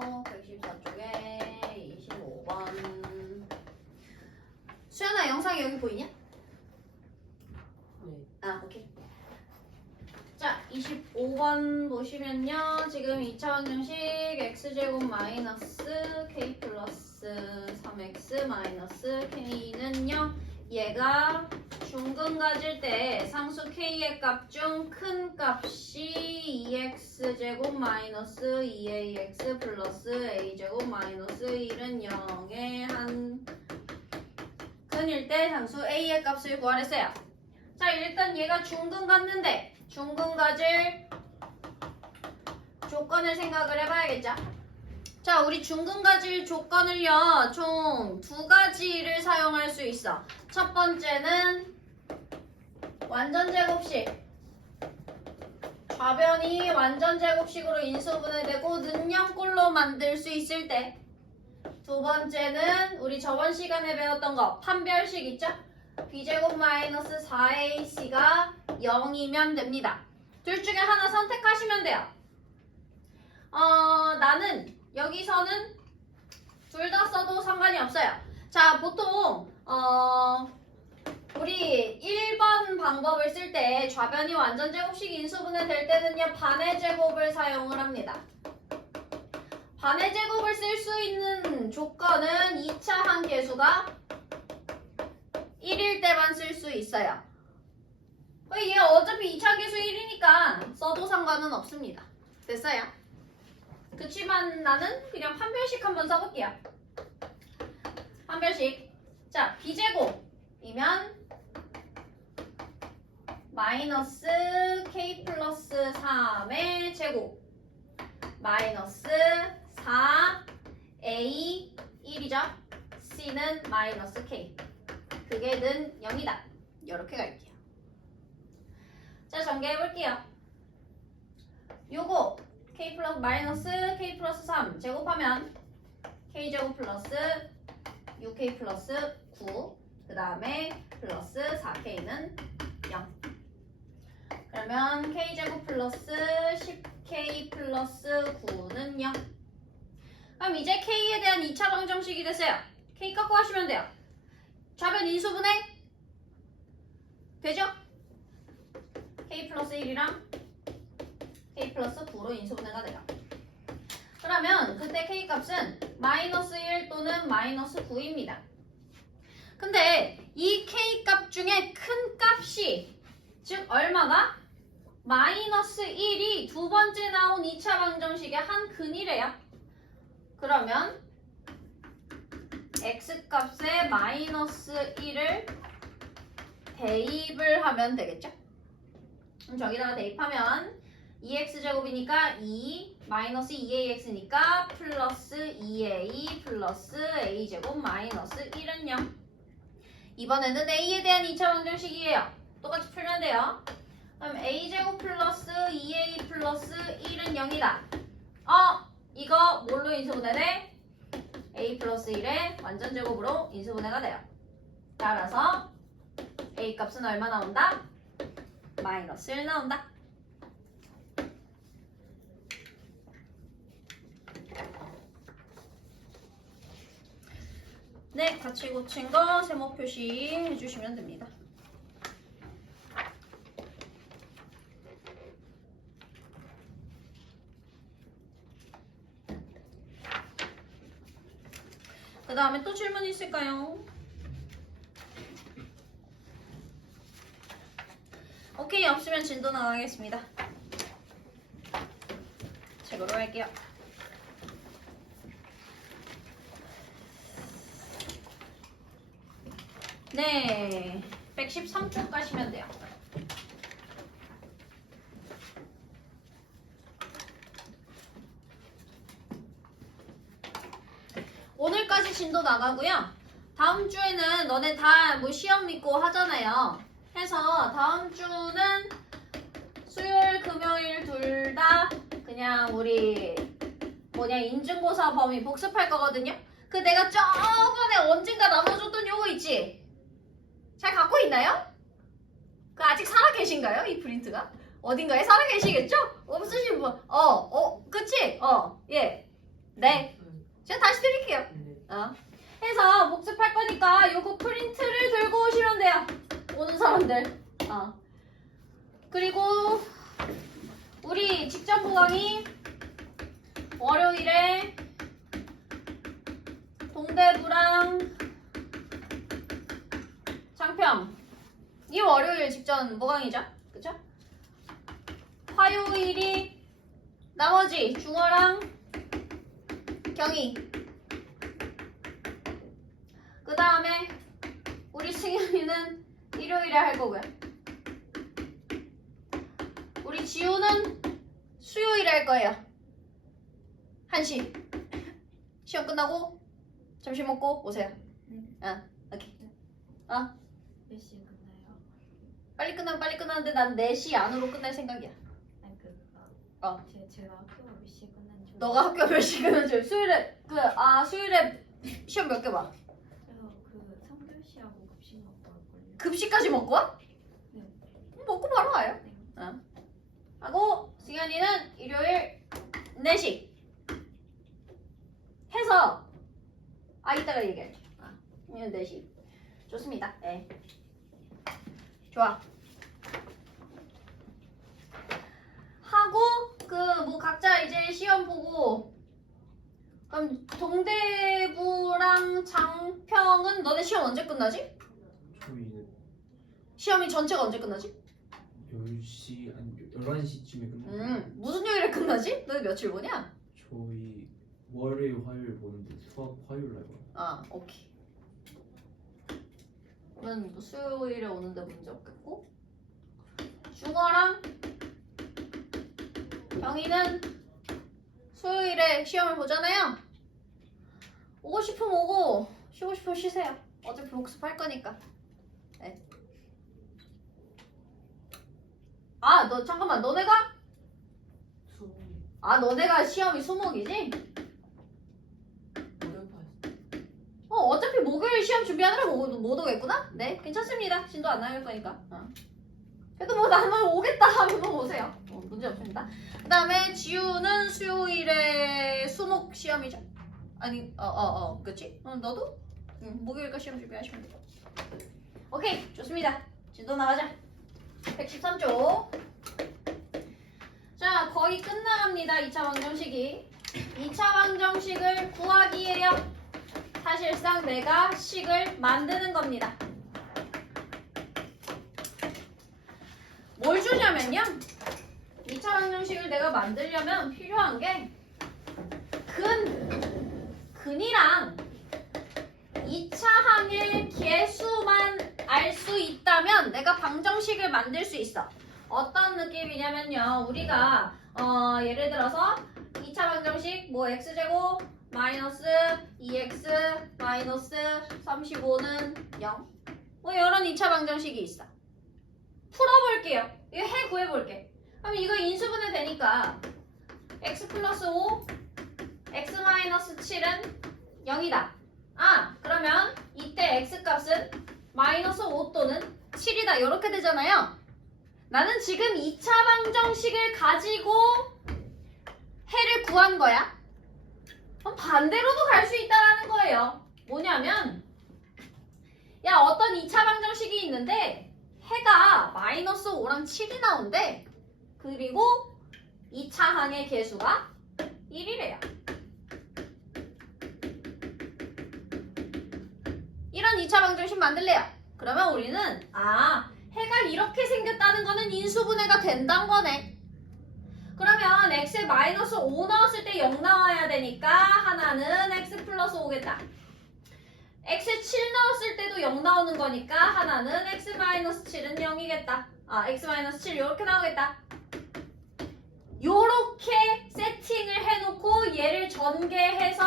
114쪽에 25번. 수연아, 영상이 여기 보이냐? 네. 아, 오케이. 자, 25번 보시면요. 지금 2차 방정식 x제곱 마이너스 k 플러스 3x 마이너스 k는 0. 얘가 중근 가질 때 상수 k의 값 중 큰 값이 2x제곱 마이너스 2ax 플러스 a제곱 마이너스 1은 0의 한 근일 때 상수 a의 값을 구하랬어요. 자, 일단 얘가 중근 같는데 중근 가질 조건을 생각을 해봐야겠죠. 자, 우리 중근 가질 조건을요, 총 두 가지를 사용할 수 있어. 첫 번째는 완전 제곱식. 좌변이 완전 제곱식으로 인수분해되고 는영꼴로 만들 수 있을 때. 두 번째는 우리 저번 시간에 배웠던 거 판별식 있죠? b제곱 마이너스 4ac가 0이면 됩니다. 둘 중에 하나 선택하시면 돼요. 나는 여기서는 둘 다 써도 상관이 없어요. 자, 보통 우리 1번 방법을 쓸 때 좌변이 완전 제곱식 인수분해 될 때는요, 반의 제곱을 사용을 합니다. 반의 제곱을 쓸 수 있는 조건은 2차 항계수가 1일 때만 쓸 수 있어요. 얘 어차피 2차 항계수 1이니까 써도 상관은 없습니다. 됐어요? 그치만 나는 그냥 판별식 한번 써볼게요. 판별식. 자, b제곱이면 마이너스 k 플러스 3의 제곱 마이너스 4a 1이죠. c는 마이너스 k. 그게 는 0이다. 이렇게 갈게요. 자, 전개해볼게요. 요거 k 플러스 마이너스 k 플러스 3 제곱하면 k제곱 플러스 6k 플러스 9, 그 다음에 플러스 4k는 0. 그러면 k제곱 플러스 10k 플러스 9는 0. 그럼 이제 k에 대한 2차 방정식이 됐어요. k 깎고 하시면 돼요. 좌변 인수분해 되죠? k 플러스 1이랑 k 플러스 9로 인수분해가 돼요. 그러면 그때 k 값은 마이너스 1 또는 마이너스 9입니다. 근데 이 k 값 중에 큰 값이, 즉 얼마가? 마이너스 1이 두 번째 나온 2차 방정식의 한 근이래요. 그러면 x값에 마이너스 1을 대입을 하면 되겠죠? 그럼 저기다가 대입하면 2x제곱이니까 2 마이너스 2ax니까 플러스 2a 플러스 a제곱 마이너스 1은 0. 이번에는 a에 대한 2차 방정식이에요. 똑같이 풀면 돼요. 그럼 a제곱 플러스 2a 플러스 1은 0이다. 이거 뭘로 인수분해 돼? a 플러스 1의 완전 제곱으로 인수분해가 돼요. 따라서 a 값은 얼마 나온다? 마이너스 1 나온다. 네, 같이 고친 거 세모 표시 해주시면 됩니다. 그 다음에 또 질문 있을까요? 오케이, 없으면 진도 나가겠습니다. 책으로 할게요. 네, 113쪽 가시면 돼요. 오늘까지 진도 나가고요. 다음 주에는 너네 다 뭐 시험 믿고 하잖아요. 해서 다음 주는 수요일, 금요일 둘 다 그냥 우리 인증고사 범위 복습할 거거든요. 그 내가 저번에 언젠가 나눠줬던 요거 있지? 잘 갖고 있나요? 그 아직 살아 계신가요? 이 프린트가? 어딘가에 살아 계시겠죠? 없으신 분, 그치? 예. 네. 제가 다시 드릴게요. 해서 복습할 거니까 요거 프린트를 들고 오시면 돼요. 오는 사람들. 그리고 우리 직전 보강이 월요일에 동대부랑 장평 이 월요일 직전 보강이죠. 그쵸? 화요일이 나머지 중어랑 경희 그 다음에 우리 승현이는 일요일에 할 거고요. 우리 지우는 수요일에 할 거예요. 1시 시험 끝나고 점심 먹고 오세요. 오케이. 몇 시에 끝나요? 빨리 끝나면 빨리 끝나는데 난 4시 안으로 끝날 생각이야. 아니 제가 학교가 몇 시에 끝나는지. 너가 학교 몇 시에 끝나는지 수요일에 수요일에 시험 몇 개 봐? 그래서 3교시하고 급식 먹고 왔거든요. 급식까지 먹고 와? 네. 먹고 바로 와요. 네. 하고 승현이는 일요일 4시 해서 이따가 얘기할게. 일요일 4시 좋습니다. 네. 좋아. 하고 뭐 각자 이제 시험 보고 그럼 동대부랑 장평은 너네 시험 언제 끝나지? 저희는 시험이 전체가 언제 끝나지? 10시 아니 11시쯤에 끝나요. 무슨 요일에 끝나지? 너네 며칠 보냐? 저희 월요일 화요일 보는데 수업 화요일 날 봐요. 오케이. 그러면 뭐 수요일에 오는데 문제 없겠고 중어랑 영희는 수요일에 시험을 보잖아요. 오고 싶으면 오고 쉬고 싶으면 쉬세요. 어차피 복습할 거니까. 네. 너 잠깐만 너네가? 너네가 시험이 수목이지? 어차피 목요일 시험 준비하느라 못 오겠구나? 네, 괜찮습니다. 진도 안 나올 거니까. 그래도 뭐 나는 오겠다 하면 오세요. 문제 없습니다. 그 다음에 지우는 수요일에 수목 시험이죠? 아니, 그치? 너도? 목요일까 시험 준비하시면 돼요. 오케이, 좋습니다. 진도 나가자. 113쪽. 자, 거의 끝나갑니다. 2차 방정식이. 2차 방정식을 구하기예요. 사실상 내가 식을 만드는 겁니다. 뭘 주냐면요. 2차 방정식을 내가 만들려면 필요한 게 근이랑 2차 항의 개수만 알 수 있다면 내가 방정식을 만들 수 있어. 어떤 느낌이냐면요. 우리가 예를 들어서 2차 방정식 뭐 x제곱 마이너스 2x 마이너스 35는 0 뭐 이런 2차 방정식이 있어. 풀어볼게요. 이거 해 구해볼게. 그럼 이거 인수분해 되니까 x 플러스 5 x 마이너스 7은 0이다. 그러면 이때 x 값은 마이너스 5 또는 7이다. 이렇게 되잖아요. 나는 지금 2차 방정식을 가지고 해를 구한 거야. 그럼 반대로도 갈 수 있다는 거예요. 뭐냐면 어떤 2차 방정식이 있는데 해가 마이너스 5랑 7이 나온대. 그리고 2차 항의 개수가 1이래요. 이런 2차 방정식 만들래요. 그러면 우리는 해가 이렇게 생겼다는 거는 인수분해가 된다는 거네. 그러면 x에 마이너스 5 넣었을 때 0 나와야 되니까 하나는 x 플러스 5겠다. x에 7 넣었을 때도 0 나오는 거니까 하나는 x 마이너스 7은 0이겠다. x 마이너스 7 이렇게 나오겠다. 요렇게 세팅을 해놓고 얘를 전개해서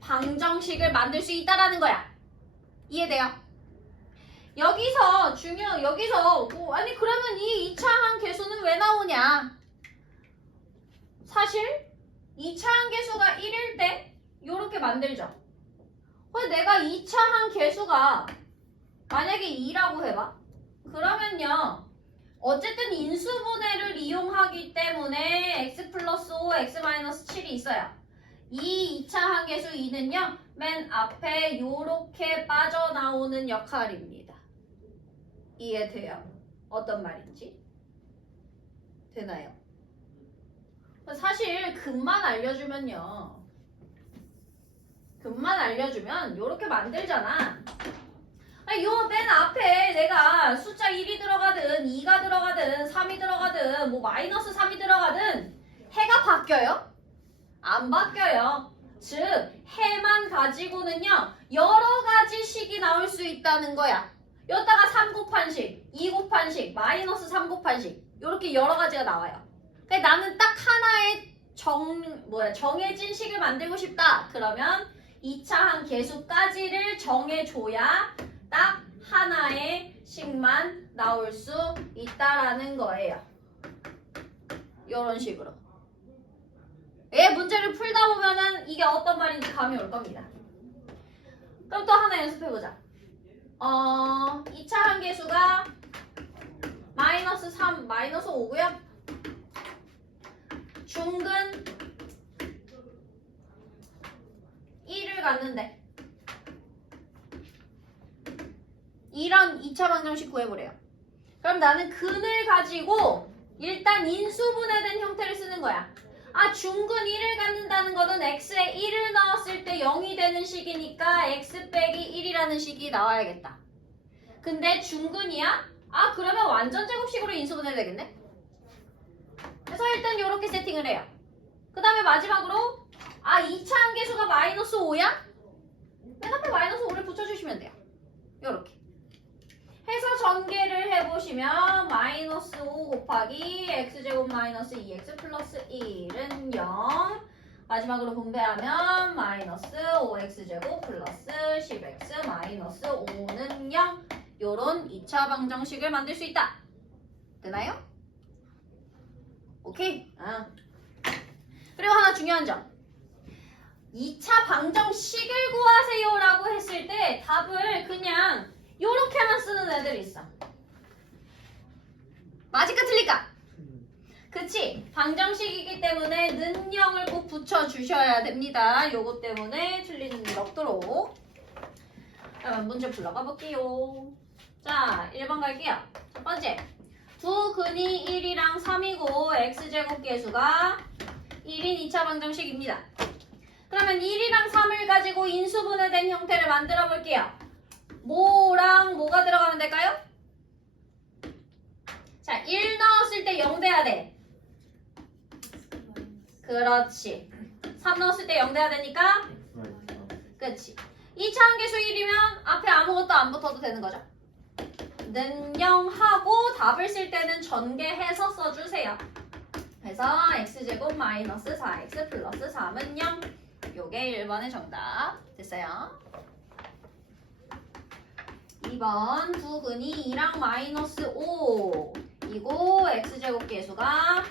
방정식을 만들 수 있다라는 거야. 이해돼요? 여기서 그러면 이 2차 항 개수는 왜 나오냐? 사실 2차 항 개수가 1일 때 요렇게 만들죠. 근데 내가 2차 항 개수가 만약에 2라고 해봐. 그러면요 어쨌든 인수분해를 이용하기 때문에 x 플러스 5, x 마이너스 7이 있어요. 이 2차 항계수 2는요. 맨 앞에 요렇게 빠져나오는 역할입니다. 이해돼요? 어떤 말인지? 되나요? 사실 근만 알려주면요. 근만 알려주면 요렇게 만들잖아. 요 맨 앞에 내가 숫자 1이 들어가든 2가 들어가든 3이 들어가든 뭐 마이너스 3이 들어가든 해가 바뀌어요? 안 바뀌어요. 즉 해만 가지고는요 여러 가지 식이 나올 수 있다는 거야. 여기다가 3 곱한식, 2 곱한식, 마이너스 3 곱한식 이렇게 여러 가지가 나와요. 그러니까 나는 딱 하나의 정해진 식을 만들고 싶다. 그러면 2차 항계수까지를 정해줘야 딱 하나의 식만 나올 수 있다라는 거예요. 이런 식으로. 문제를 풀다 보면은 이게 어떤 말인지 감이 올 겁니다. 그럼 또 하나 연습해보자. 2차 항계수가 마이너스 3, 마이너스 5고요. 중근 1을 갖는데 이런 2차 방정식 구해보래요. 그럼 나는 근을 가지고 일단 인수분해된 형태를 쓰는 거야. 중근 1을 갖는다는 거는 x에 1을 넣었을 때 0이 되는 식이니까 x 빼기 1이라는 식이 나와야겠다. 근데 중근이야? 그러면 완전 제곱식으로 인수분해 되겠네? 그래서 일단 이렇게 세팅을 해요. 그 다음에 마지막으로 2차 항계수가 마이너스 5야? 맨 앞에 마이너스 5를 붙여주시면 돼요. 이렇게 해서 전개를 해보시면 마이너스 5 곱하기 x제곱 마이너스 2x 플러스 1은 0. 마지막으로 분배하면 마이너스 5x제곱 플러스 10x 마이너스 5는 0. 요런 2차 방정식을 만들 수 있다. 되나요? 오케이. 그리고 하나 중요한 점. 2차 방정식을 구하세요 라고 했을 때 답을 그냥 요렇게만 쓰는 애들이 있어. 맞을까 틀릴까? 그치? 방정식이기 때문에 는 0을 꼭 붙여주셔야 됩니다. 요거 때문에 틀리는 일 없도록. 문제 불러가 볼게요. 자, 1번 갈게요. 첫 번째. 두 근이 1이랑 3이고 x제곱 계수가 1인 2차 방정식입니다. 그러면 1이랑 3을 가지고 인수분해된 형태를 만들어 볼게요. 뭐랑 뭐가 들어가면 될까요? 자, 1 넣었을 때 0 돼야 돼. 그렇지. 3 넣었을 때 0 돼야 되니까 그치. 2차 항계수 1이면 앞에 아무것도 안 붙어도 되는 거죠. 는 0 하고 답을 쓸 때는 전개해서 써주세요. 그래서 x제곱 마이너스 4x 플러스 3은 0. 요게 1번의 정답. 됐어요? 2번 두 근이 2랑 마이너스 5 이고 x제곱 계수가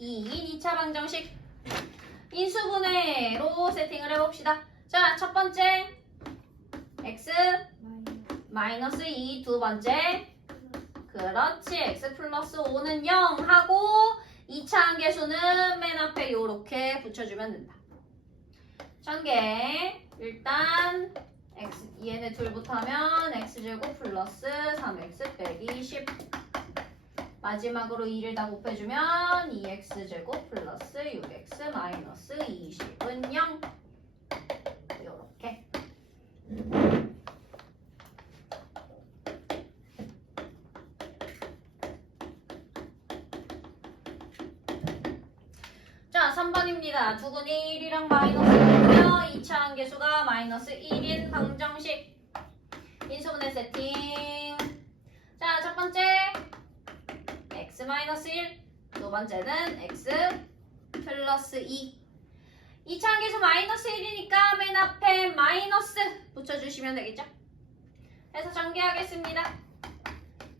2인 2차 방정식 인수분해로 세팅을 해봅시다. 자, 첫 번째 x 마이너스 2 두 번째 그렇지 x 플러스 5는 0 하고 2차 항계수는 맨 앞에 요렇게 붙여주면 된다. 전개 일단 얘네 둘부터 하면 x제곱 플러스 3x 빼기 10 마지막으로 2를 다 곱해주면 2x제곱 플러스 6x 마이너스 20은 0 요렇게 자 3번입니다. 두근이 1이랑 마이너스 1이며 2차 항계수가 마이너스 1인 방정식 인수분해 세팅. 자 첫 번째 x 마이너스 1 두 번째는 x 플러스 2 2차 항계수 마이너스 1이니까 맨 앞에 마이너스 붙여주시면 되겠죠? 해서 전개하겠습니다.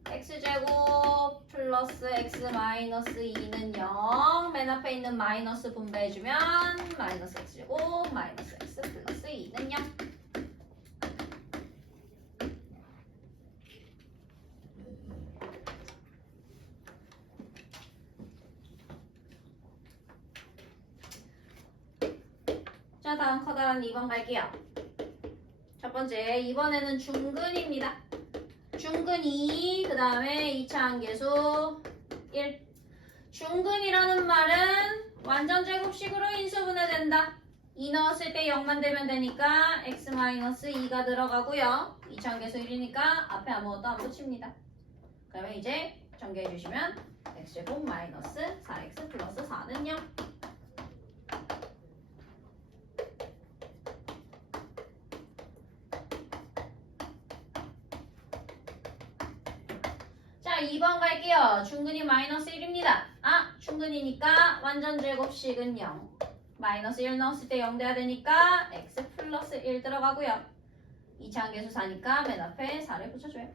x제곱 플러스 x 마이너스 2는 0 맨 앞에 있는 마이너스 분배해주면 마이너스 x제곱 마이너스 x 플러스 2는 0 자, 다음 커다란 2번 갈게요. 첫 번째, 이번에는 중근입니다. 중근 2, 그 다음에 2차 함계수 1. 중근이라는 말은 완전 제곱식으로 인수분해된다. 2 넣었을 때 0만 되면 되니까 x-2가 들어가고요. 2차 함계수 1이니까 앞에 아무것도 안 붙입니다. 그러면 이제 전개해 주시면 x제곱 마이너스 4x 플러스 4는 0. 자, 2번 갈게요. 중근이 마이너스 1입니다. 아, 중근이니까 완전 제곱식은 0. 마이너스 1 넣었을 때 0 돼야 되니까 x 플러스 1 들어가고요. 2차 함계수 4니까 맨 앞에 4를 붙여줘요.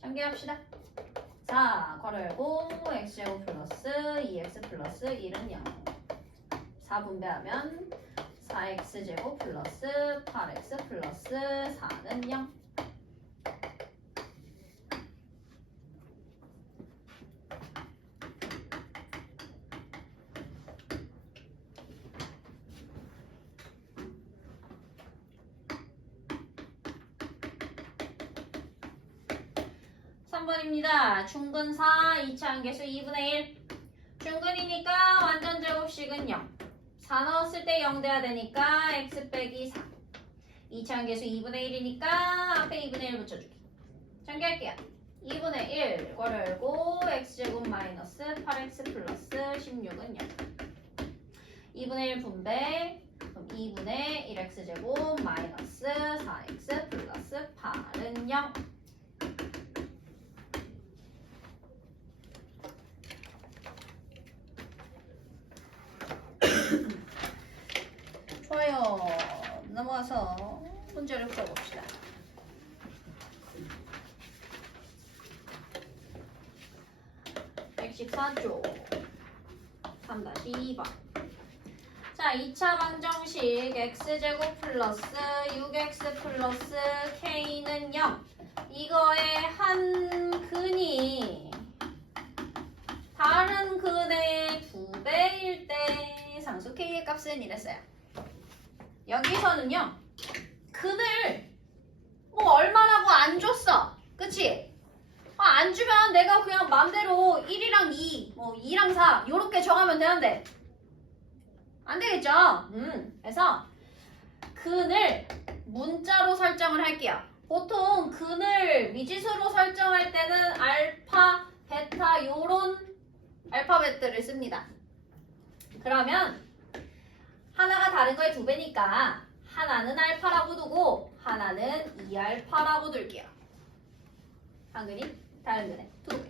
전개합시다. 자, 괄호 열고 x제곱 플러스 2x 플러스 1은 0. 4 분배하면 4x제곱 플러스 8x 플러스 4는 0. 번입니다. 중근 4, 2차 함계수 2분의 1. 중근이니까 완전 제곱식은 0. 4 넣었을 때 0 돼야 되니까 x 빼기 4. 2차 함계수 2분의 1이니까 앞에 2분의 1 붙여주기. 전개할게요. 2분의 1 괄호 열고 x제곱 마이너스 8x 플러스 16은 0. 2분의 1 분배. 그럼 2분의 1x제곱 마이너스 4x 플러스 8은 0. 좋아요. 넘어가서 문제를 풀어봅시다. 114쪽 3-2번. 자, 2차 방정식 x제곱 플러스 6x 플러스 k는 0. 이거의 한 근이 다른 근의 2배일 때 상수 k의 값은 이랬어요. 여기서는요, 근을 뭐 얼마라고 안 줬어. 그치? 안 주면 내가 그냥 맘대로 1이랑 2, 뭐 2랑 4 요렇게 정하면 되는데 안 되겠죠? 그래서 근을 문자로 설정을 할게요. 보통 근을 미지수로 설정할 때는 알파, 베타 요런 알파벳들을 씁니다. 그러면 하나가 다른 거의 2배니까 하나는 알파라고 두고 하나는 2알파라고 둘게요. 한 근이 다른 근에 2배.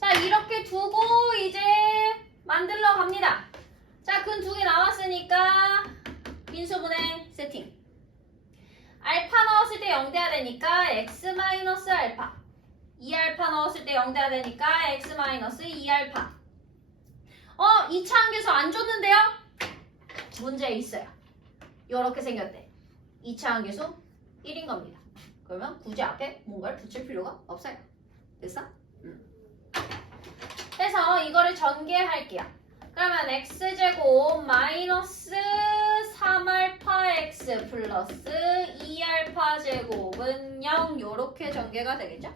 자, 이렇게 두고 이제 만들러 갑니다. 자, 근 2개 나왔으니까 인수분해 세팅. 알파 넣었을 때 0 돼야 되니까 x-알파. 2알파 넣었을 때 0 돼야 되니까 x-2알파. 2차 함계수 안 줬는데요? 문제 있어요. 요렇게 생겼대. 2차 함계수 1인 겁니다. 그러면 굳이 앞에 뭔가를 붙일 필요가 없어요. 됐어? 그래서 이거를 전개할게요. 그러면 x제곱 마이너스 3알파 x 플러스 2알파 제곱은 0 요렇게 전개가 되겠죠?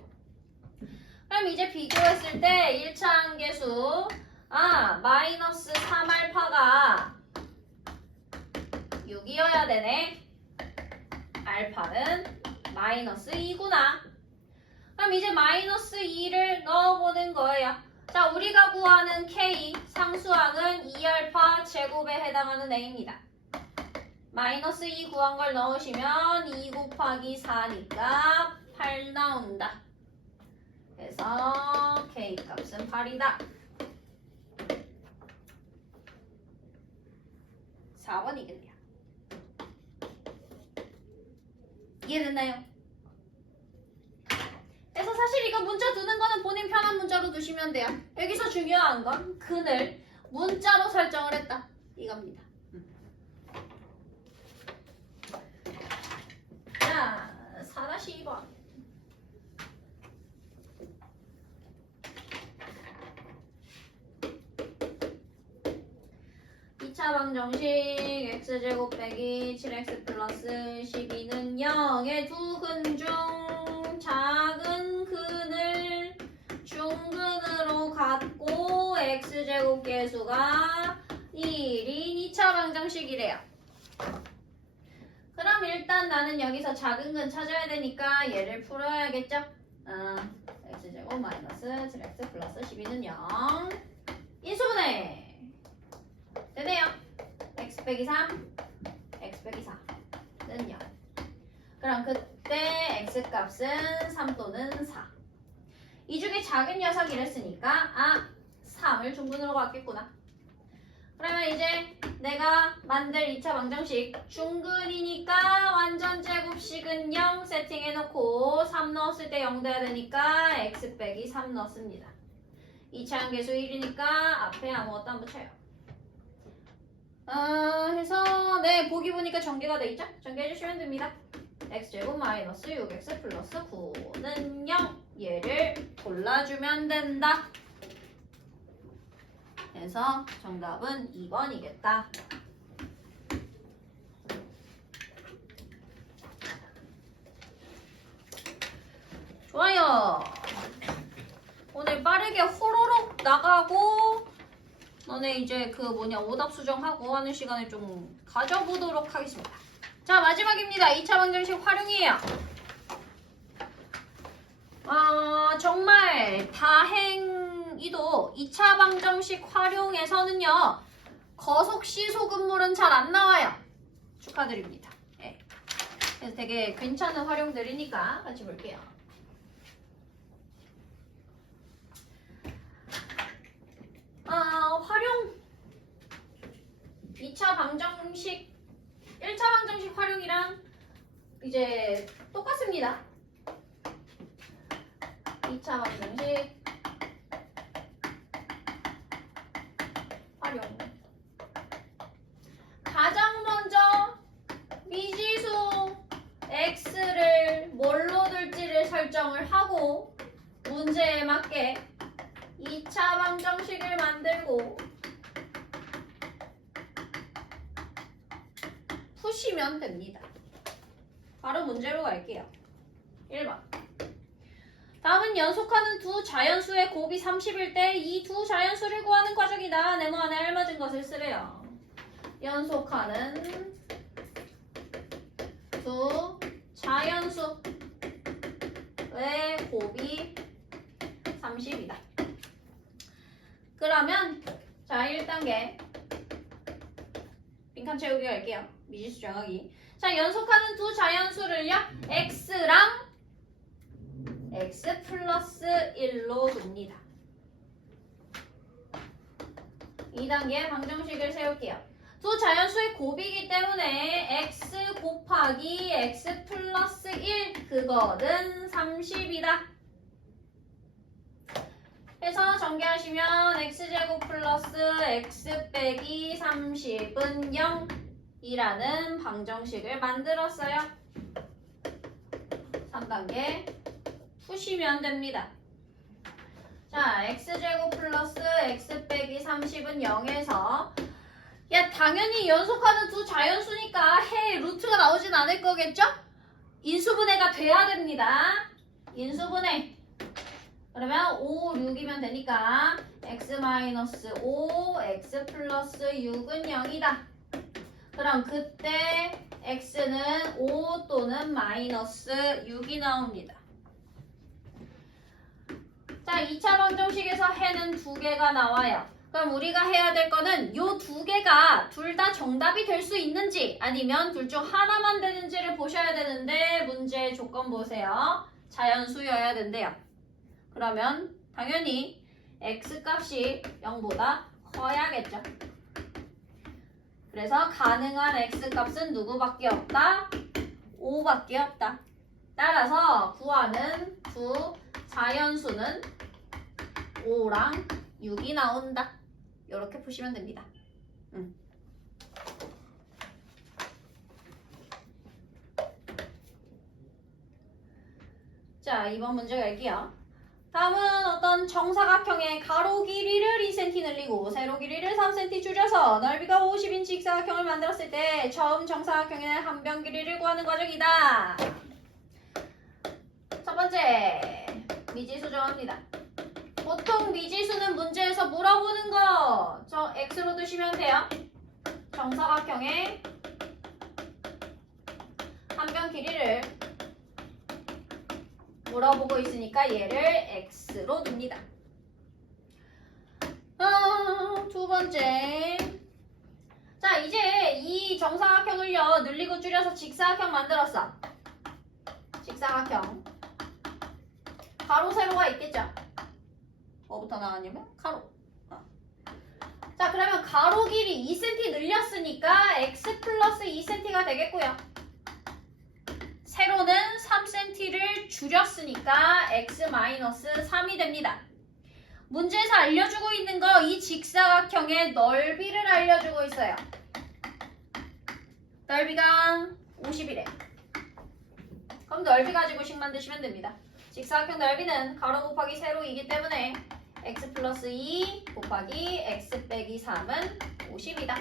그럼 이제 비교했을 때 1차 함계수 마이너스 3알파가 6이어야 되네. 알파는 마이너스 2구나. 그럼 이제 마이너스 2를 넣어보는 거예요. 자, 우리가 구하는 K 상수항은 2알파 제곱에 해당하는 A입니다. 마이너스 2 구한 걸 넣으시면 2 곱하기 4니까 8 나온다. 그래서 K 값은 8이다. 4번이겠네요. 이해됐나요? 그래서 사실 이거 문자 두는 거는 본인 편한 문자로 두시면 돼요. 여기서 중요한 건 근을 문자로 설정을 했다. 이겁니다. 자, 4-2번. 2차 방정식 x제곱 빼기 7x 플러스 12는 0의 두 근 중 작은 근을 중근으로 갖고 x제곱 계수가 1인 2차 방정식이래요. 그럼 일단 나는 여기서 작은 근 찾아야 되니까 얘를 풀어야겠죠? x제곱 마이너스 7x 플러스 12는 0 인수분해 되네요. x 빼기 3 x 빼기 4는 0. 그럼 그때 x 값은 3 또는 4. 이 중에 작은 녀석이 이랬으니까 3을 중근으로 갖겠구나. 그러면 이제 내가 만들 2차 방정식 중근이니까 완전 제곱식은 0 세팅해놓고 3 넣었을 때 0 돼야 되니까 x 빼기 3 넣습니다. 2차 함계수 1이니까 앞에 아무것도 안 붙여요. 해서 네 보기 보니까 전개가 돼 있죠? 전개해주시면 됩니다. x제곱 마이너스 6x 플러스 9는 0 얘를 골라주면 된다. 그래서 정답은 2번이겠다. 좋아요. 오늘 빠르게 호로록 나가고 너네 이제 오답 수정하고 하는 시간을 좀 가져보도록 하겠습니다. 자, 마지막입니다. 2차 방정식 활용이에요. 정말 다행히도 2차 방정식 활용에서는요. 거속시소근물은 잘 안 나와요. 축하드립니다. 네. 그래서 되게 괜찮은 활용들이니까 같이 볼게요. 활용 2차 방정식 1차 방정식 활용이랑 이제 똑같습니다. 2차 방정식 활용 가장 먼저 미지수 x를 뭘로 둘지를 설정을 하고 문제에 맞게 2차 방정식을 만들고 푸시면 됩니다. 바로 문제로 갈게요. 1번. 다음은 연속하는 두 자연수의 곱이 30일 때 이 두 자연수를 구하는 과정이다. 네모 안에 알맞은 것을 쓰래요. 연속하는 두 자연수의 곱이 30이다. 그러면 자 1단계 빈칸 채우기 할게요. 미지수 정하기. 자 연속하는 두 자연수를요. x랑 x 플러스 1로 둡니다. 2단계 방정식을 세울게요. 두 자연수의 곱이기 때문에 x 곱하기 x 플러스 1 그거는 30이다. 해서 전개하시면 x제곱 플러스 x 빼기 30은 0이라는 방정식을 만들었어요. 3단계 푸시면 됩니다. 자, x제곱 플러스 x 빼기 30은 0에서 야 당연히 연속하는 두 자연수니까 해의 루트가 나오진 않을 거겠죠? 인수분해가 돼야 됩니다. 인수분해. 그러면 5, 6이면 되니까 x-5, x 플러스 6은 0이다. 그럼 그때 x는 5 또는 마이너스 6이 나옵니다. 자, 2차 방정식에서 해는 두 개가 나와요. 그럼 우리가 해야 될 거는 요 두 개가 둘 다 정답이 될 수 있는지 아니면 둘 중 하나만 되는지를 보셔야 되는데 문제의 조건 보세요. 자연수여야 된대요. 그러면 당연히 x값이 0보다 커야겠죠. 그래서 가능한 x값은 누구밖에 없다? 5밖에 없다. 따라서 구하는 두 자연수는 5랑 6이 나온다. 이렇게 푸시면 됩니다. 자, 2번 문제 갈게요. 다음은 어떤 정사각형의 가로 길이를 2cm 늘리고 세로 길이를 3cm 줄여서 넓이가 50인치 직사각형을 만들었을 때 처음 정사각형의 한 변 길이를 구하는 과정이다. 첫 번째, 미지수 정합니다. 보통 미지수는 문제에서 물어보는 거 저 X로 두시면 돼요. 정사각형의 한 변 길이를 물어보고 있으니까 얘를 X로 둡니다. 두 번째. 자, 이제 이 정사각형을요, 늘리고 줄여서 직사각형 만들었어. 직사각형. 가로, 세로가 있겠죠? 뭐부터 나왔냐면? 가로. 자, 그러면 가로 길이 2cm 늘렸으니까 X 플러스 2cm가 되겠고요. 세로는 3cm를 줄였으니까 X 마이너스 3이 됩니다. 문제에서 알려주고 있는 거 이 직사각형의 넓이를 알려주고 있어요. 넓이가 50이래. 그럼 넓이 가지고 식 만드시면 됩니다. 직사각형 넓이는 가로 곱하기 세로이기 때문에 X 플러스 2 곱하기 X 빼기 3은 50이다.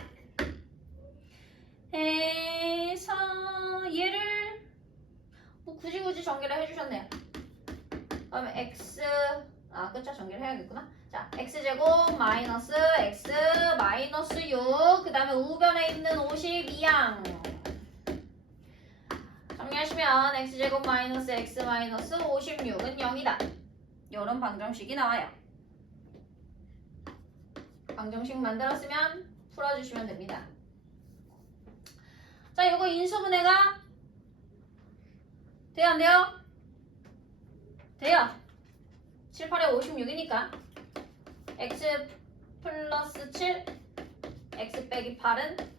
해서 얘를 굳이 전개를 해주셨네요. 그러면 X 그쵸, 전개를 해야겠구나. 자, X제곱 마이너스 X 마이너스 6, 그 다음에 우변에 있는 52양 정리하시면 X제곱 마이너스 X 마이너스 56은 0이다. 이런 방정식이 나와요. 방정식 만들었으면 풀어주시면 됩니다. 자, 이거 인수분해가 돼요, 안 돼요? 돼요. 7, 8에 56이니까 X 플러스 7, X 빼기 8은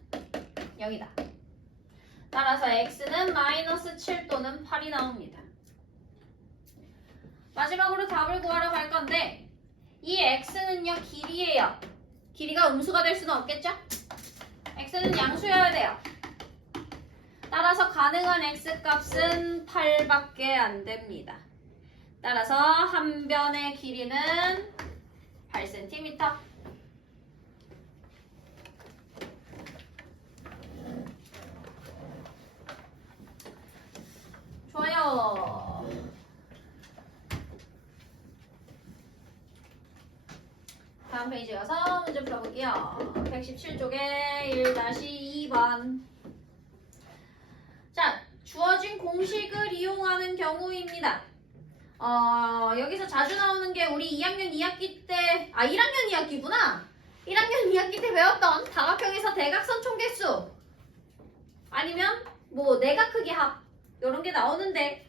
0이다. 따라서 X는 마이너스 7 또는 8이 나옵니다. 마지막으로 답을 구하러 갈 건데 이 X는요, 길이에요. 길이가 음수가 될 수는 없겠죠? X는 양수여야 돼요. 따라서 가능한 X 값은 8밖에 안 됩니다. 따라서 한 변의 길이는 8cm. 좋아요. 다음 페이지 가서 문제 풀어볼게요. 117쪽에 1-2번. 자, 주어진 공식을 이용하는 경우입니다. 여기서 자주 나오는 게 우리 2학년 2학기 때, 1학년 2학기구나. 1학년 2학기 때 배웠던 다각형에서 대각선 총개수 아니면 뭐 내각 크기 합 이런 게 나오는데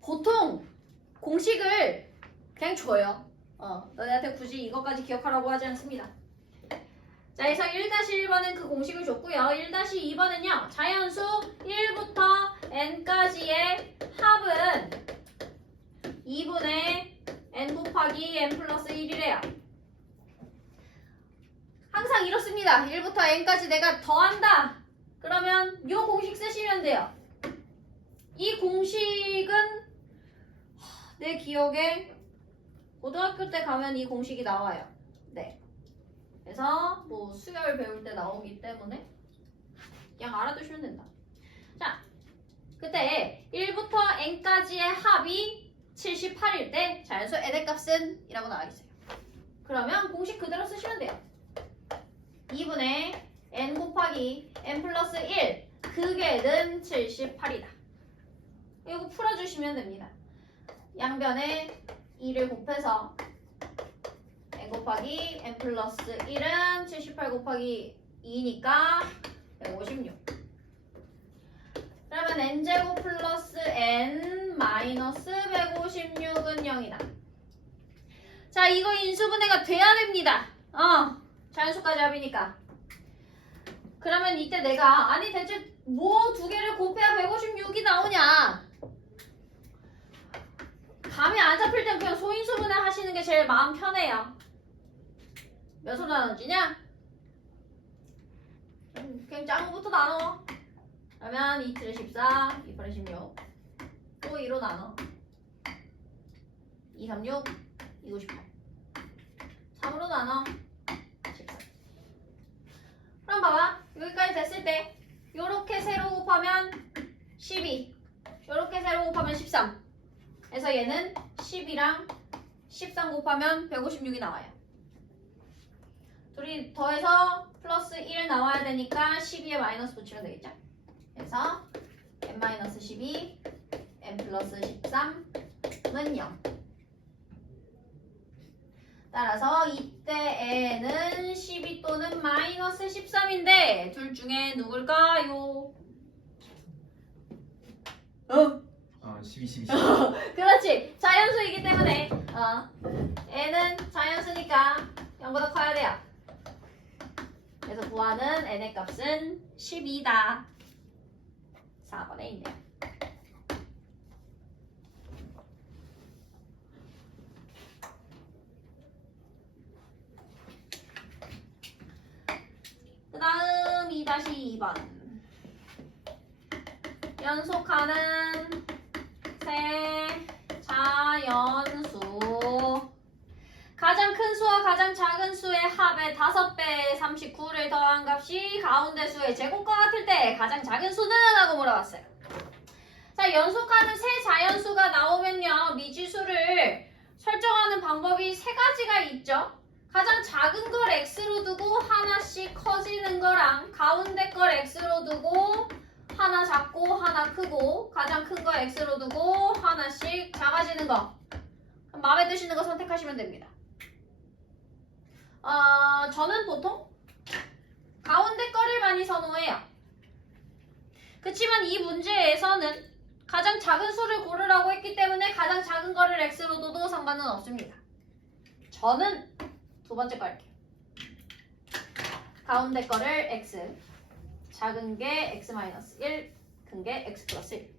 보통 공식을 그냥 줘요. 너네한테 굳이 이것까지 기억하라고 하지 않습니다. 자, 그래서 1-1번은 그 공식을 줬고요. 1-2번은요. 자연수 1부터 n까지의 합은 2분의 n 곱하기 n 플러스 1이래요. 항상 이렇습니다. 1부터 n까지 내가 더한다. 그러면 이 공식 쓰시면 돼요. 이 공식은 내 기억에 고등학교 때 가면 이 공식이 나와요. 네. 그래서 뭐 수열 배울 때 나오기 때문에 그냥 알아두시면 된다. 자, 그때 1부터 n까지의 합이 78일 때 자연수 n의 값은 이라고 나와있어요. 그러면 공식 그대로 쓰시면 돼요. 2분의 n 곱하기 n 플러스 1 그게는 78이다. 이거 풀어주시면 됩니다. 양변에 2를 곱해서 n 곱하기 n 플러스 1은 78 곱하기 2니까 156. 그러면 n제곱 플러스 n 마이너스 156은 0이다. 자, 이거 인수분해가 돼야 됩니다. 자연수까지 합이니까. 그러면 이때 내가 아니 대체 뭐 두 개를 곱해야 156이 나오냐? 감이 안 잡힐 땐 그냥 소인수분해 하시는 게 제일 마음 편해요. 몇으로 나눠지냐? 그냥 작은 거부터 나눠. 그러면 2틀에 14, 2팔에 16. 또 2로 나눠. 2, 3, 6, 2, 98. 3으로 나눠 14. 그럼 봐봐. 여기까지 됐을 때 요렇게 세로 곱하면 12, 요렇게 세로 곱하면 13. 그래서 얘는 10이랑 13 곱하면 156이 나와요. 둘이 더해서 플러스 1 나와야 되니까 12에 마이너스 붙이면 되겠죠? 그래서 n-12, n 플러스 13은 0. 따라서 이때 n은 12 또는 마이너스 13인데 둘 중에 누굴까요? 아 12. 그렇지. 자연수이기 때문에 n은 자연수니까 0보다 커야 돼요. 그래서 구하는 n의 값은 12다. 4번에 있네요. 그 다음 2-2번. 연속하는 세 자연수. 가장 큰 수와 가장 작은 수의 합의 5배의 39를 더한 값이 가운데 수의 제곱과 같을 때 가장 작은 수는? 하고 물어봤어요. 자, 연속하는 세 자연수가 나오면요. 미지수를 설정하는 방법이 세 가지가 있죠. 가장 작은 걸 x로 두고 하나씩 커지는 거랑 가운데 걸 x로 두고 하나 작고 하나 크고 가장 큰 거 x로 두고 하나씩 작아지는 거. 그럼 마음에 드시는 거 선택하시면 됩니다. 저는 보통 가운데 거를 많이 선호해요. 그치만 이 문제에서는 가장 작은 수를 고르라고 했기 때문에 가장 작은 거를 x로 둬도 상관은 없습니다. 저는 두 번째 거 할게요. 가운데 거를 x, 작은 게 x-1, 큰 게 x 플러스 1.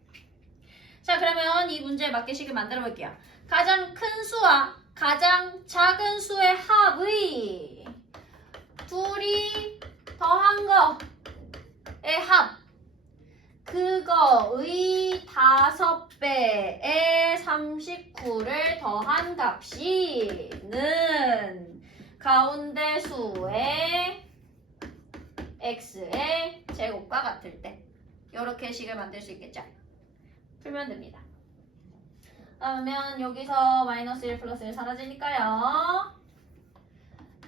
자, 그러면 이 문제에 맞게 식을 만들어 볼게요. 가장 큰 수와 가장 작은 수의 합의 둘이 더한 거의 합, 그거의 5배의 39를 더한 값이는 가운데 수의 x의 제곱과 같을 때 이렇게 식을 만들 수 있겠죠? 풀면 됩니다. 그러면 여기서 마이너스 1 플러스 1 사라지니까요.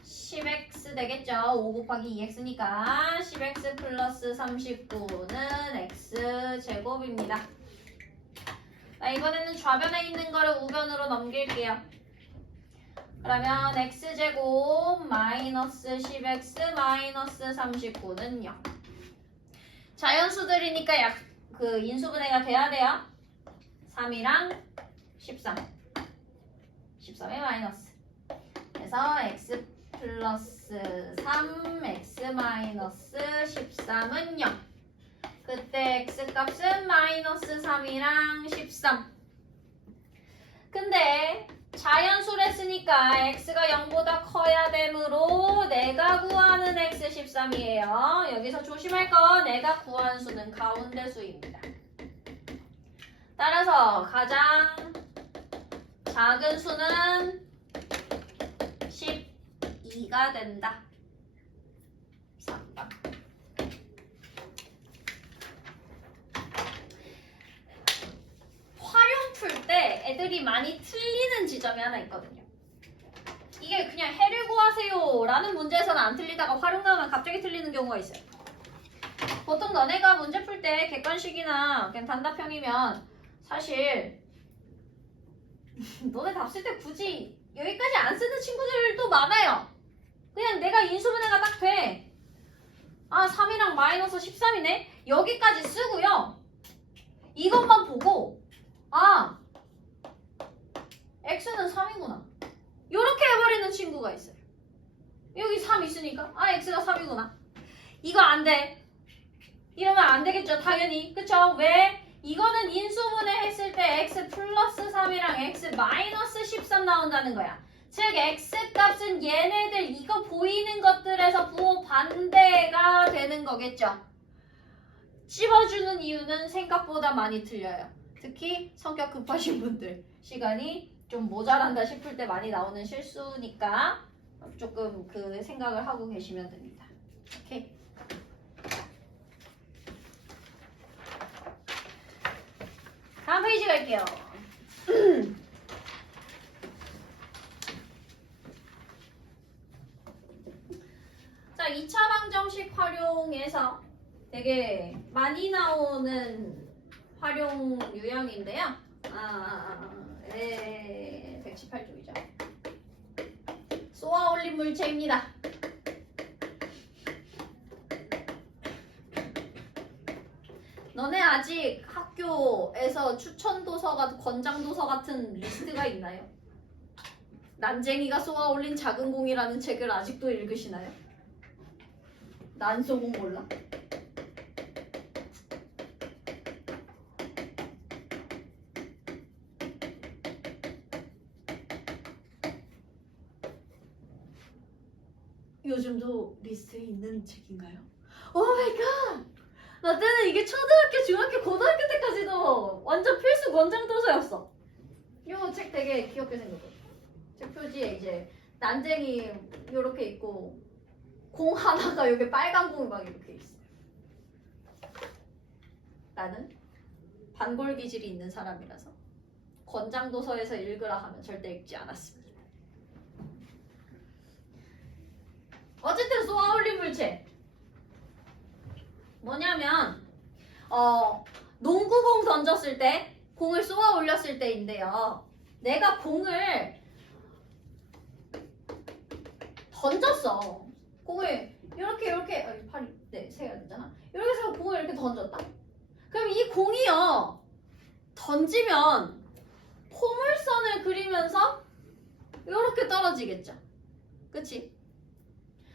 10x 되겠죠? 5 곱하기 2x니까 10x 플러스 39는 x제곱입니다. 자, 이번에는 좌변에 있는 거를 우변으로 넘길게요. 그러면 x제곱 마이너스 10x 마이너스 39는 0. 자연수들이니까 인수분해가 돼야 돼요. 3이랑 13. 13의 마이너스. 그래서 x 플러스 3, x 마이너스 13은 0. 그때 x 값은 마이너스 3이랑 13. 근데 자연수를 쓰니까 x가 0보다 커야 되므로 내가 구하는 x 13이에요. 여기서 조심할 건 내가 구한 수는 가운데 수입니다. 따라서 가장 작은 수는 12가 된다. 3번. 활용 풀 때 애들이 많이 틀리는 지점이 하나 있거든요. 이게 그냥 해를 구하세요 라는 문제에서는 안 틀리다가 활용 나오면 갑자기 틀리는 경우가 있어요. 보통 너네가 문제 풀 때 객관식이나 그냥 단답형이면 사실 너네 답 쓸 때 굳이 여기까지 안 쓰는 친구들도 많아요. 그냥 내가 인수분해가 딱 돼. 3이랑 마이너스 13이네? 여기까지 쓰고요. 이것만 보고 x는 3이구나. 이렇게 해버리는 친구가 있어요. 여기 3 있으니까 x가 3이구나. 이거 안 돼. 이러면 안 되겠죠, 당연히. 그쵸? 왜? 이거는 인수분해 했을 때 x 플러스 3이랑 x 마이너스 13 나온다는 거야. 즉 x 값은 얘네들 이거 보이는 것들에서 부호 반대가 되는 거겠죠. 찝어주는 이유는 생각보다 많이 틀려요. 특히 성격 급하신 분들, 시간이 좀 모자란다 싶을 때 많이 나오는 실수니까 조금 그 생각을 하고 계시면 됩니다. 오케이. 다음 페이지 갈게요. 자, 2차 방정식 활용에서 되게 많이 나오는 활용 유형인데요. 118쪽이죠. 쏘아 올린 물체입니다. 너네 아직 학교에서 추천 도서가 권장 도서 같은 리스트가 있나요? 난쟁이가 쏘아 올린 작은 공이라는 책을 아직도 읽으시나요? 난소공 몰라? 요즘도 리스트에 있는 책인가요? 오 마이 갓! 나 때는 이게 초등학교, 중학교, 고등학교 때까지도 완전 필수 권장 도서였어. 이 책 되게 귀엽게 생겼거든. 책 표지에 이제 난쟁이 요렇게 있고 공 하나가 여기 빨간 공이 막 이렇게 있어. 나는 반골 기질이 있는 사람이라서 권장 도서에서 읽으라 하면 절대 읽지 않았습니다. 어쨌든 쏘아 올린 물체 뭐냐면 농구공 던졌을 때 공을 쏘아 올렸을 때인데요. 내가 공을 던졌어. 공을 이렇게 팔이 세야 되잖아. 이렇게 해서 공을 이렇게 던졌다. 그럼 이 공이요 던지면 포물선을 그리면서 이렇게 떨어지겠죠. 그치?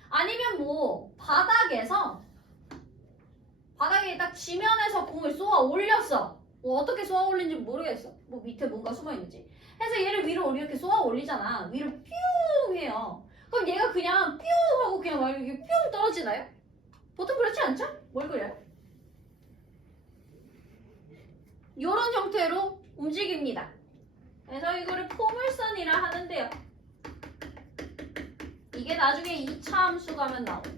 아니면 뭐 바닥에 딱 지면에서 공을 쏘아 올렸어. 뭐 어떻게 쏘아 올린지 모르겠어. 뭐 밑에 뭔가 숨어 있는지. 해서 얘를 위로 이렇게 쏘아 올리잖아. 위로 뿅 해요. 그럼 얘가 그냥 뿅 하고 그냥 막 이렇게 뿅 떨어지나요? 보통 그렇지 않죠? 뭘 그래요? 이런 형태로 움직입니다. 그래서 이거를 포물선이라 하는데요. 이게 나중에 2차 함수 가면 나옵니다.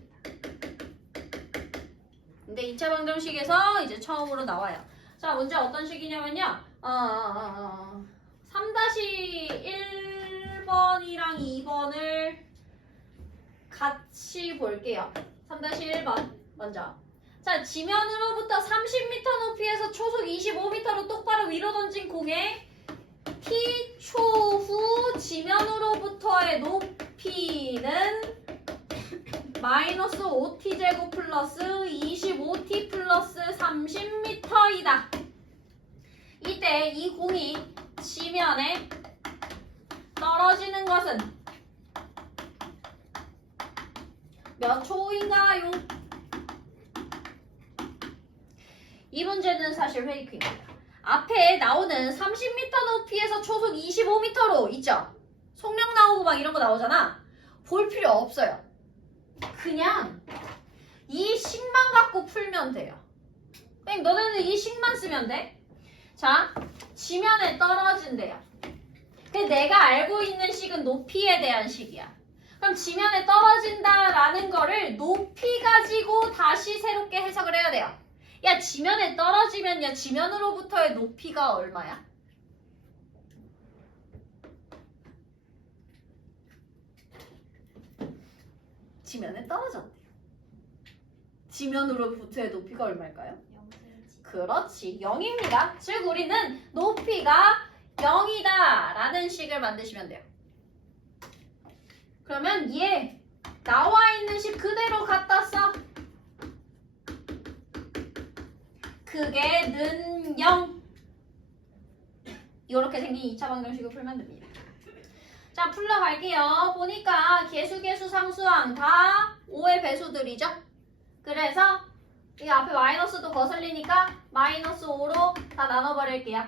근데 2차 방정식에서 이제 처음으로 나와요. 자, 문제 어떤 식이냐면요. 3-1번이랑 2번을 같이 볼게요. 3-1번 먼저. 자, 지면으로부터 30m 높이에서 초속 25m로 똑바로 위로 던진 공에 t초 후 지면으로부터의 높이는 마이너스 5t제곱 플러스 25t 플러스 30m이다. 이때 이 공이 지면에 떨어지는 것은 몇 초인가요? 이 문제는 사실 페이크입니다. 앞에 나오는 30m 높이에서 초속 25m로 있죠? 속력 나오고 막 이런 거 나오잖아. 볼 필요 없어요. 그냥 이 식만 갖고 풀면 돼요. 그냥 너네는 이 식만 쓰면 돼. 자, 지면에 떨어진대요. 근데 내가 알고 있는 식은 높이에 대한 식이야. 그럼 지면에 떨어진다라는 거를 높이 가지고 다시 새롭게 해석을 해야 돼요. 야, 지면에 떨어지면요, 지면으로부터의 높이가 얼마야? 지면에 떨어졌대요. 지면으로부터의 높이가 얼마일까요? 0cm. 그렇지, 0입니다. 즉 우리는 높이가 0이다 라는 식을 만드시면 돼요. 그러면 얘 나와 있는 식 그대로 갖다 써. 그게는 0. 이렇게 생긴 2차 방정식을 풀면 됩니다. 자, 풀러갈게요. 보니까 개수, 상수항 다 5의 배수들이죠. 그래서 이 앞에 마이너스도 거슬리니까 마이너스 5로 다 나눠버릴게요.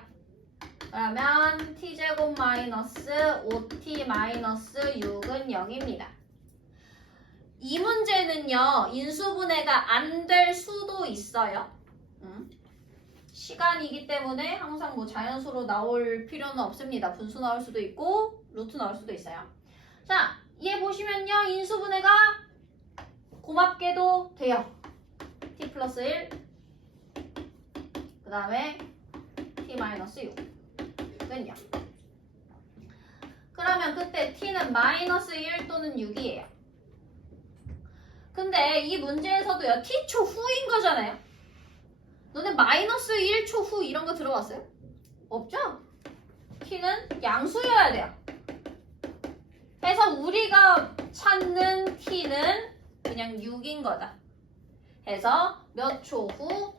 그러면 t제곱 마이너스 5t 마이너스 6은 0입니다. 이 문제는요, 인수분해가 안 될 수도 있어요. 시간이기 때문에 항상 뭐 자연수로 나올 필요는 없습니다. 분수 나올 수도 있고 루트 나올 수도 있어요. 자, 얘 보시면요. 인수분해가 고맙게도 돼요. t 플러스 1 그 다음에 t 마이너스 6는요. 그러면 그때 t는 마이너스 1 또는 6이에요. 근데 이 문제에서도요. t초 후인 거잖아요. 너네 마이너스 1초 후 이런 거 들어봤어요? 없죠? t는 양수여야 돼요. 그래서 우리가 찾는 t는 그냥 6인 거다. 해서 몇 초 후?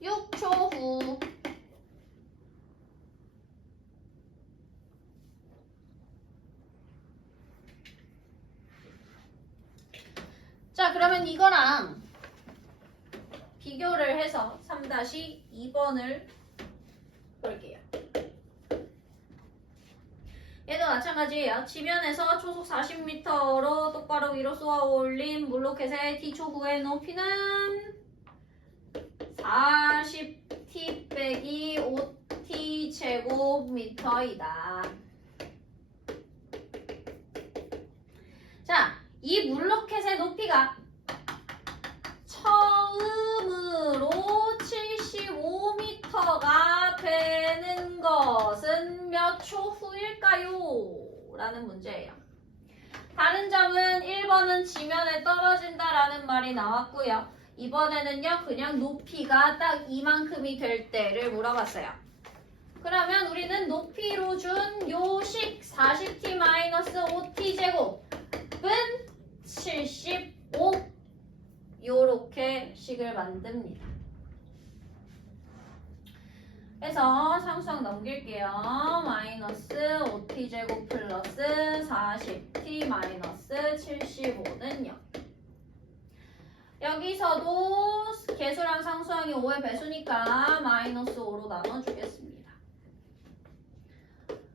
6초 후. 자, 그러면 이거랑 비교를 해서 3-2번을 볼게요. 얘도 마찬가지예요. 지면에서 초속 40m로 똑바로 위로 쏘아 올린 물로켓의 t초 후의 높이는 40t 빼기 5t 제곱미터이다. 자, 이 물로켓의 높이가 처음으로 75m가 되는 것은 몇 초 후일까요? 라는 문제예요. 다른 점은 1번은 지면에 떨어진다라는 말이 나왔고요. 이번에는요, 그냥 높이가 딱 이만큼이 될 때를 물어봤어요. 그러면 우리는 높이로 준 요식 40t-5t 제곱은 75 요렇게 식을 만듭니다. 그래서 상수항 넘길게요. 마이너스 5t 제곱 플러스 40t 마이너스 75는요. 여기서도 개수랑 상수항이 5의 배수니까 마이너스 5로 나눠주겠습니다.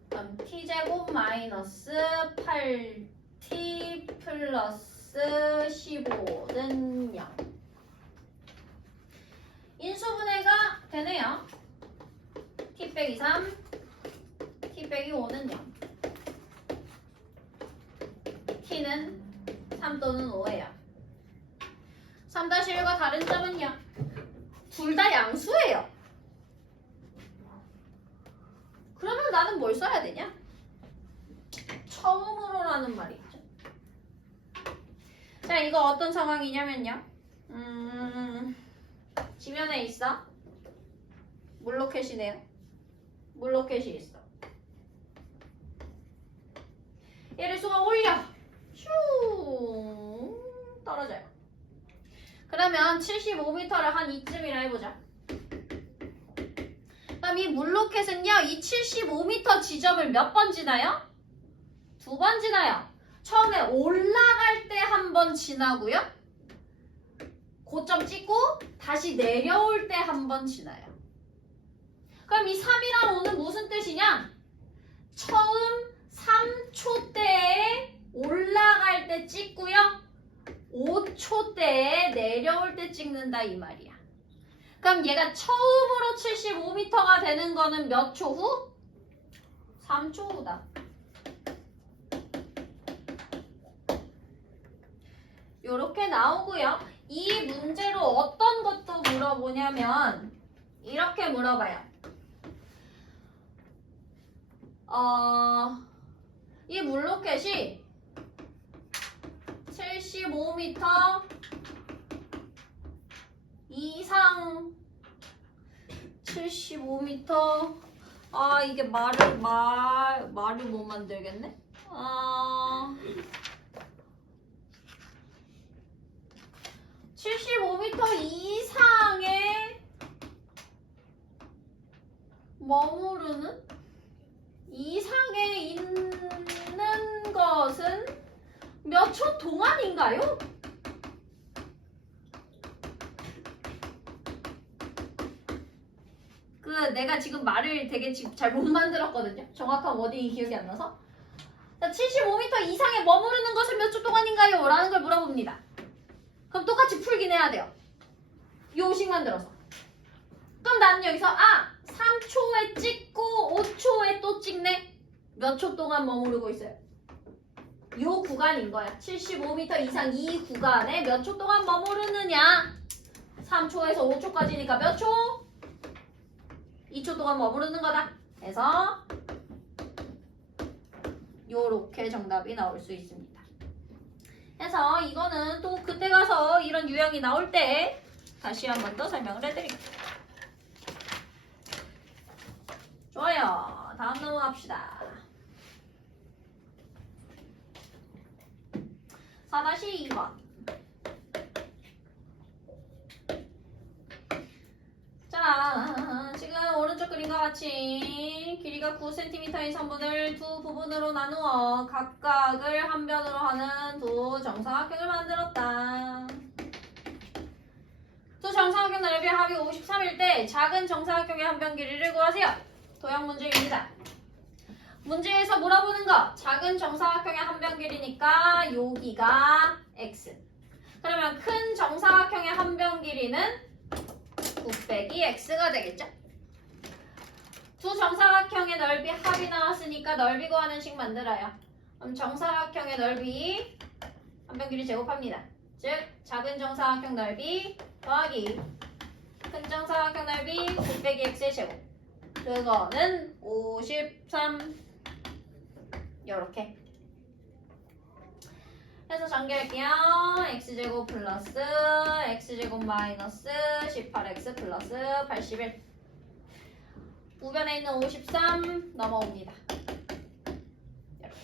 그럼 t 제곱 마이너스 8t 플러스 15는 0. 인수분해가 되네요. t 빼기 3, t 빼기 5는 0. t는 3 또는 5예요. 3-1과 다른 점은요. 둘 다 양수예요. 그러면 나는 뭘 써야 되냐? 처음으로라는 말이 있죠. 자, 이거 어떤 상황이냐면요. 지면에 있어. 물로켓이네요. 물로켓이 있어. 얘를 쏘아 올려. 슈 떨어져요. 그러면 75m를 한 이쯤이라 해보자. 그럼 이 물로켓은요. 이 75m 지점을 몇 번 지나요? 2번 지나요. 처음에 올라갈 때 한 번 지나고요. 고점 찍고 다시 내려올 때 한 번 지나요. 그럼 이 3이랑 5는 무슨 뜻이냐? 처음 3초 때에 올라갈 때 찍고요. 5초 때에 내려올 때 찍는다 이 말이야. 그럼 얘가 처음으로 75m가 되는 거는 몇 초 후? 3초 후다. 요렇게 나오고요. 이 문제로 어떤 것도 물어보냐면 이렇게 물어봐요. 이 물로켓이 75m 이상 75m 이게 말을 못 만들겠네. 75m 이상에 머무르는 이상에 있는 것은 몇 초 동안인가요? 내가 지금 말을 되게 잘 못 만들었거든요. 정확한 워딩이 기억이 안 나서. 75m 이상에 머무르는 것은 몇 초 동안인가요? 라는 걸 물어봅니다. 그럼 똑같이 풀긴 해야 돼요. 요식 만들어서. 그럼 나는 여기서 3초에 찍고 5초에 또 찍네? 몇 초 동안 머무르고 있어요? 요 구간인 거야. 75m 이상 이 구간에 몇 초 동안 머무르느냐? 3초에서 5초까지니까 몇 초? 2초 동안 머무르는 거다. 그래서 요렇게 정답이 나올 수 있습니다. 그래서 이거는 또 그때 가서 이런 유형이 나올 때 다시 한 번 더 설명을 해드릴게요. 좋아요. 다음 넘어갑시다. 4-2번. 자, 지금 오른쪽 그림과 같이 길이가 9cm인 선분을 두 부분으로 나누어 각각을 한 변으로 하는 두 정사각형을 만들었다. 두 정사각형 넓이 합이 53일 때 작은 정사각형의 한 변 길이를 구하세요. 도형 문제입니다. 문제에서 물어보는 거 작은 정사각형의 한 변 길이니까 여기가 x. 그러면 큰 정사각형의 한 변 길이는 9 빼기 x가 되겠죠? 두 정사각형의 넓이 합이 나왔으니까 넓이 구하는 식 만들어요. 그럼 정사각형의 넓이 한 변 길이 제곱합니다. 즉 작은 정사각형 넓이 더하기 큰 정사각형 넓이 9 빼기 x의 제곱. 그거는 53 요렇게 해서 전개할게요. x제곱 플러스 x제곱 마이너스 18x 플러스 81 우변에 있는 53 넘어옵니다. 이렇게.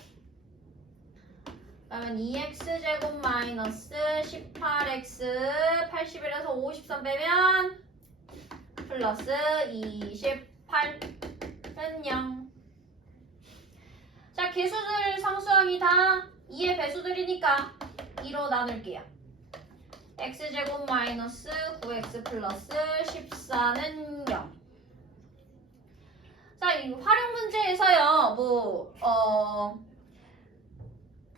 그러면 2x제곱 마이너스 18x 81에서 53 빼면 플러스 28은 0. 자, 개수들 상수항이 다 2의 배수들이니까 2로 나눌게요. x제곱 마이너스 9x 플러스 14는 0. 자, 이 활용 문제에서요,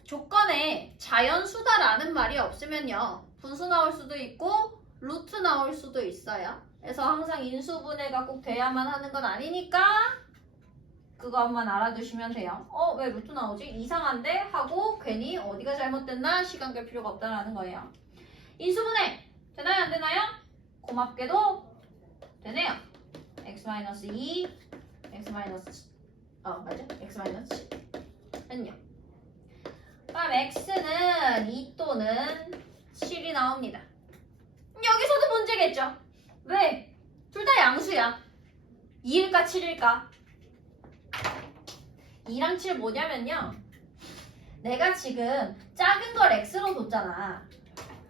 조건에 자연수다라는 말이 없으면요, 분수 나올 수도 있고, 루트 나올 수도 있어요. 그래서 항상 인수분해가 꼭 돼야만 하는 건 아니니까, 그것만 알아두시면 돼요. 왜 루트 나오지? 이상한데? 하고 괜히 어디가 잘못됐나? 시간 끌 필요가 없다라는 거예요. 인수분해 되나요? 안 되나요? 고맙게도 되네요. x-2 x-맞아? x-7은요. 그럼 x는 2 또는 7이 나옵니다. 여기서도 문제겠죠? 왜? 둘 다 양수야. 2일까 7일까? 2랑 7 뭐냐면요, 내가 지금 작은 걸 x로 뒀잖아.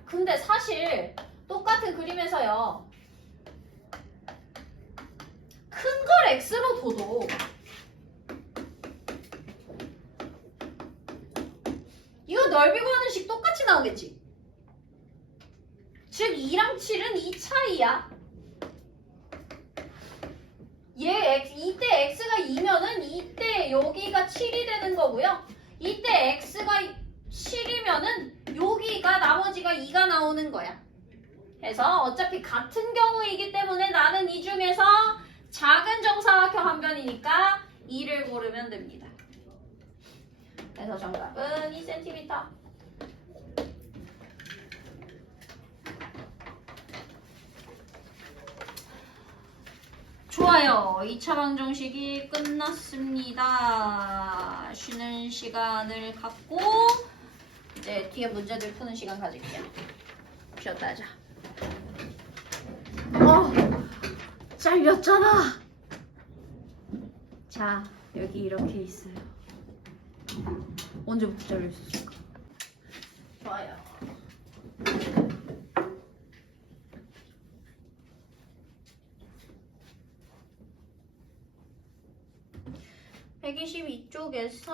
근데 사실 똑같은 그림에서요, 큰 걸 x로 둬도 이거 넓이 구하는 식 똑같이 나오겠지. 즉 2랑 7은 이 차이야. 이때 x가 2면은 이때 여기가 7이 되는 거고요. 이때 x가 7이면은 여기가 나머지가 2가 나오는 거야. 그래서 어차피 같은 경우이기 때문에 나는 이 중에서 작은 정사각형 한 변이니까 2를 고르면 됩니다. 그래서 정답은 2cm. 좋아요. 2차 방정식이 끝났습니다. 쉬는 시간을 갖고 이제 뒤에 문제들 푸는 시간 가질게요. 쉬었다 하자. 잘렸잖아. 자, 여기 이렇게 있어요. 언제부터 잘렸을까? 좋아요. (122쪽에서)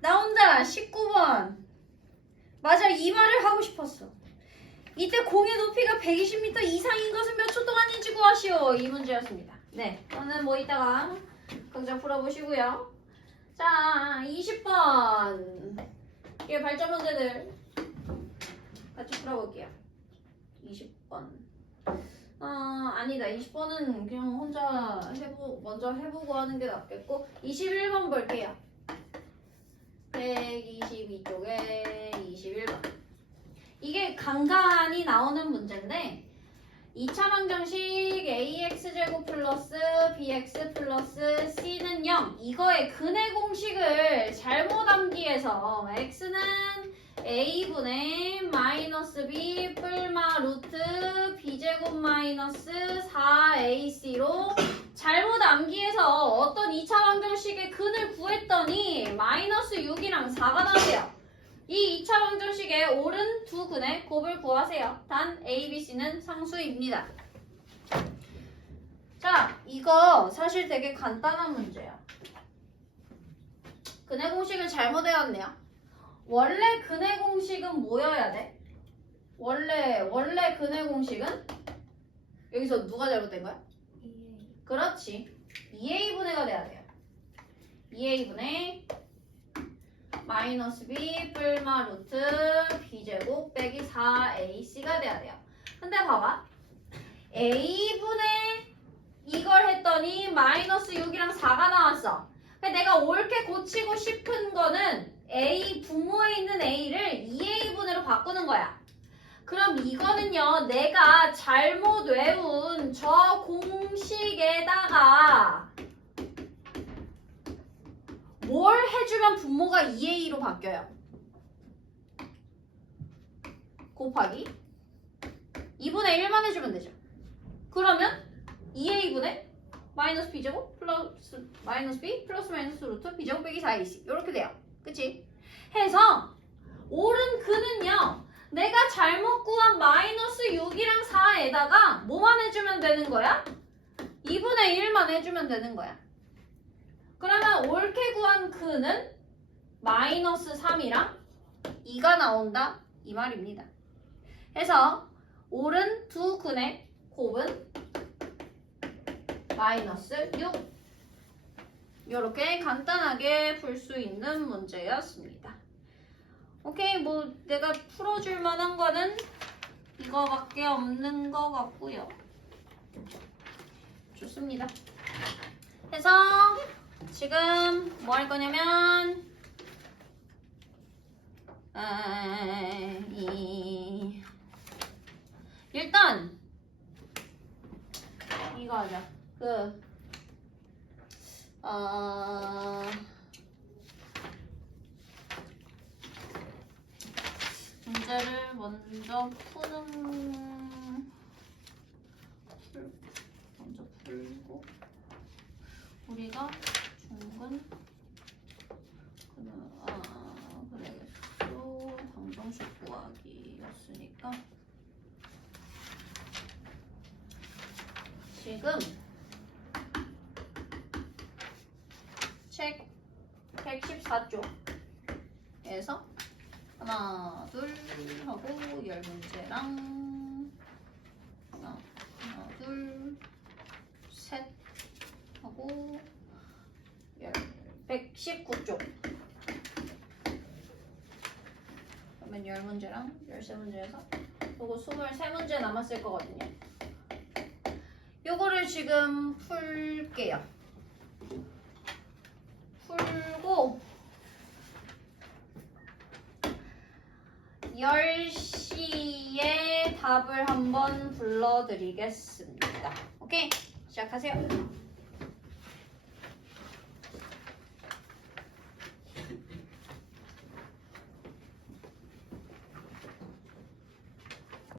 나온다. 19번. 맞아, 이 말을 하고 싶었어. 이때 공의 높이가 120m 이상인 것은 몇 초 동안인지 구하시오. 이 문제였습니다. 네, 저는 이따가 강좌 풀어보시고요. 자, 20번. 이게 발전 문제들 같이 풀어볼게요. 20번. 아니다. 20번은 그냥 혼자 먼저 해보고 하는 게 낫겠고 21번 볼게요. 122쪽에 21번. 이게 간간히 나오는 문제인데 2차 방정식 ax제곱 플러스 bx 플러스 c는 0 이거의 근의 공식을 잘못 암기해서 x는 a분의 마이너스 b 뿔마 루트 b제곱 마이너스 4ac로 잘못 암기해서 어떤 2차 방정식의 근을 구했더니 마이너스 6이랑 4가 나와요. 이 2차 방정식의 옳은 두 근의 곱을 구하세요. 단 A, B, C는 상수입니다. 자, 이거 사실 되게 간단한 문제야. 근의 공식을 잘못 외웠네요. 원래 근의 공식은 뭐여야 돼? 원래 근의 공식은 여기서 누가 잘못된 거야? 2A. 그렇지. 2A분의가 돼야 돼요. 2A분의 마이너스 b 뿔마 루트 b제곱 빼기 4ac가 돼야 돼요. 근데 봐봐. a분의 이걸 했더니 마이너스 6이랑 4가 나왔어. 근데 내가 옳게 고치고 싶은 거는 a 분모에 있는 a를 2a분의로 바꾸는 거야. 그럼 이거는요. 내가 잘못 외운 저 공식에다가 뭘 해주면 분모가 2a로 바뀌어요? 곱하기 2분의 1만 해주면 되죠. 그러면 2a분의 마이너스 b제곱 플러스 마이너스 b 플러스 마이너스 루트 b제곱 빼기 4ac 이렇게 돼요. 그치? 해서 옳은 근은요. 내가 잘못 구한 마이너스 6이랑 4에다가 뭐만 해주면 되는 거야? 2분의 1만 해주면 되는 거야. 그러면 옳게 구한 근은 마이너스 3이랑 2가 나온다 이 말입니다. 해서 옳은 두 근의 곱은 마이너스 6 이렇게 간단하게 풀 수 있는 문제였습니다. 오케이, 뭐 내가 풀어줄 만한 거는 이거밖에 없는 것 같고요. 좋습니다. 해서 지금 뭐 할 거냐면 일단 이거 하자. 문제를 먼저 풀고 우리가 중근 그래서 방정식 구하기였으니까 지금 책 114쪽에서 하나 둘 하고 열 문제랑 하나 둘 셋 하고 119쪽 그러면 10문제랑 13문제에서 요거 23문제 남았을 거거든요. 요거를 지금 풀게요. 풀고 10시에 답을 한번 불러드리겠습니다. 오케이, 시작하세요.